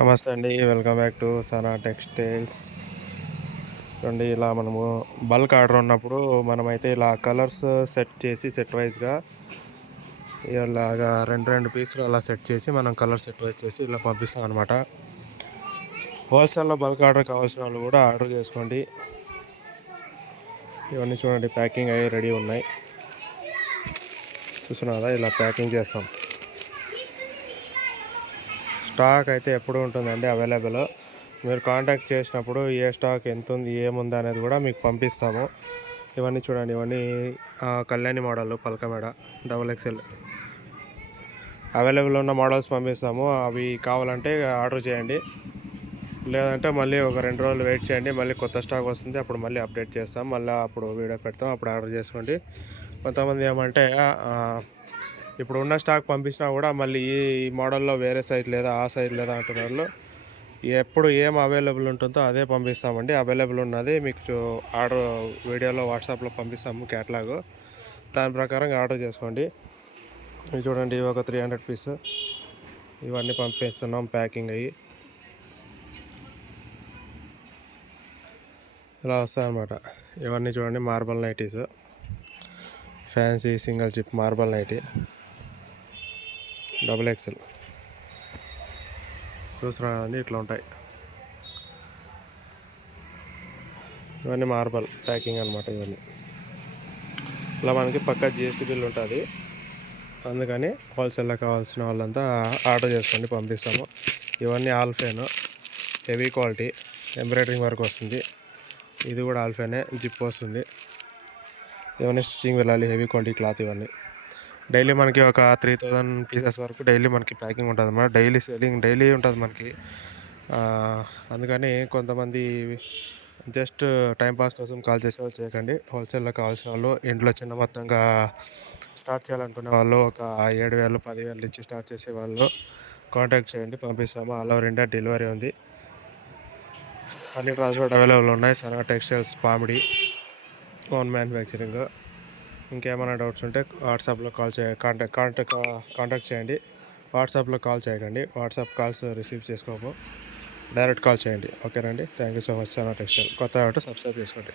నమస్తే అండి. Welcome back to Sana textiles. చూడండి ఇలా మనము బల్క్ ఆర్డర్ ఉన్నప్పుడు మనమైతే ఇలా కలర్స్ సెట్ చేసి సెట్ వైజ్గా ఇలాగా రెండు రెండు పీసులు అలా సెట్ చేసి మనం కలర్ సెట్ వైజ్ చేసి ఇలా పంపిస్తాం అనమాట హోల్సేల్లో బల్క్ ఆర్డర్ కావాల్సిన వాళ్ళు కూడా ఆర్డర్ చేసుకోండి. ఇవన్నీ చూడండి ప్యాకింగ్ అయ్యి రెడీ ఉన్నాయి. చూస్తున్నారా? ఇలా ప్యాకింగ్ చేస్తాం. స్టాక్ అయితే ఎప్పుడు ఉంటుందండి అవైలబుల్. మీరు కాంటాక్ట్ చేసినప్పుడు ఏ స్టాక్ ఎంత ఉంది ఏముంది అనేది కూడా మీకు పంపిస్తాము. ఇవన్నీ చూడండి ఇవన్నీ కళ్యాణి మోడల్ పలకమేడ డబల్ డబుల్ ఎక్స్ఎల్. అవైలబుల్ ఉన్న మోడల్స్ పంపిస్తాము. అవి కావాలంటే ఆర్డర్ చేయండి. లేదంటే మళ్ళీ ఒక రెండు రోజులు వెయిట్ చేయండి. మళ్ళీ కొత్త స్టాక్ వస్తుంది అప్పుడు మళ్ళీ అప్డేట్ చేస్తాం. మళ్ళీ అప్పుడు వీడియో పెడతాం అప్పుడు ఆర్డర్ చేసుకోండి. కొంతమంది ఏమంటే ఇప్పుడు ఉన్న స్టాక్ పంపించినా కూడా మళ్ళీ ఈ మోడల్లో వేరే సైజ్ లేదా ఆ సైజ్ లేదా అంటున్నారు. ఎప్పుడు ఏం అవైలబుల్ ఉంటుందో అదే పంపిస్తామండి. అవైలబుల్ ఉన్నది మీకు చూ- ఆర్డర్ వీడియోలో వాట్సాప్లో పంపిస్తాము క్యాట్లాగ్. దాని ప్రకారం ఆర్డర్ చేసుకోండి. ఇవి చూడండి ఇవి ఒక త్రీ హండ్రెడ్ పీస్ ఇవన్నీ పంపిస్తున్నాం ప్యాకింగ్ అయ్యి. ఇలా వస్తాయన్నమాట. ఇవన్నీ చూడండి marble nighties. Fancy single chip marble nighty. Double XL చూస్తున్నా కదండి ఇట్లా ఉంటాయి. ఇవన్నీ మార్బల్ ప్యాకింగ్ అనమాట ఇవన్నీ. ఇలా మనకి పక్కా జిఎస్టీ బిల్ ఉంటుంది. అందుకని హోల్సేల్లో కావాల్సిన వాళ్ళంతా ఆర్డర్ చేసుకోండి పంపిస్తాము. ఇవన్నీ ఆల్ఫేను హెవీ క్వాలిటీ ఎంబ్రాయిడరింగ్ వర్క్ వస్తుంది. ఇది కూడా ఆల్ఫేనే జిప్ వస్తుంది. ఇవన్నీ స్టిచ్చింగ్ వెళ్ళాలి హెవీ క్వాలిటీ క్లాత్ ఇవన్నీ. డైలీ మనకి ఒక త్రీ థౌజండ్ పీసెస్ వరకు డైలీ మనకి ప్యాకింగ్ ఉంటుంది అన్నమాట. డైలీ సెల్లింగ్ డైలీ ఉంటుంది మనకి. అందుకని కొంతమంది జస్ట్ టైంపాస్ కోసం కాల్ చేసే వాళ్ళు చేయకండి. హోల్సేల్లో కావాల్సిన వాళ్ళు ఇంట్లో చిన్న మొత్తంగా స్టార్ట్ చేయాలనుకునే వాళ్ళు ఒక ఏడు వేలు పదివేలు నుంచి స్టార్ట్ చేసే వాళ్ళు కాంటాక్ట్ చేయండి పంపిస్తాము. ఆల్ ఓవర్ ఇండియా డెలివరీ ఉంది. అన్ని ట్రాన్స్పోర్ట్ అవైలబుల్ ఉన్నాయి. Sana textiles Pamidi own manufacturing. ఇంకేమైనా డౌట్స్ ఉంటే వాట్సాప్లో కాల్ చేయ కాంటాక్ట్ కాంటాక్ట్ కాంటాక్ట్ చేయండి. వాట్సాప్లో కాల్ చేయకండి. వాట్సాప్ కాల్స్ రిసీవ్ చేసుకోము. డైరెక్ట్ కాల్ చేయండి. ఓకేనండి? Thank you so much. Sana textile కొత్త కాబట్టి సబ్స్క్రైబ్ చేసుకోండి.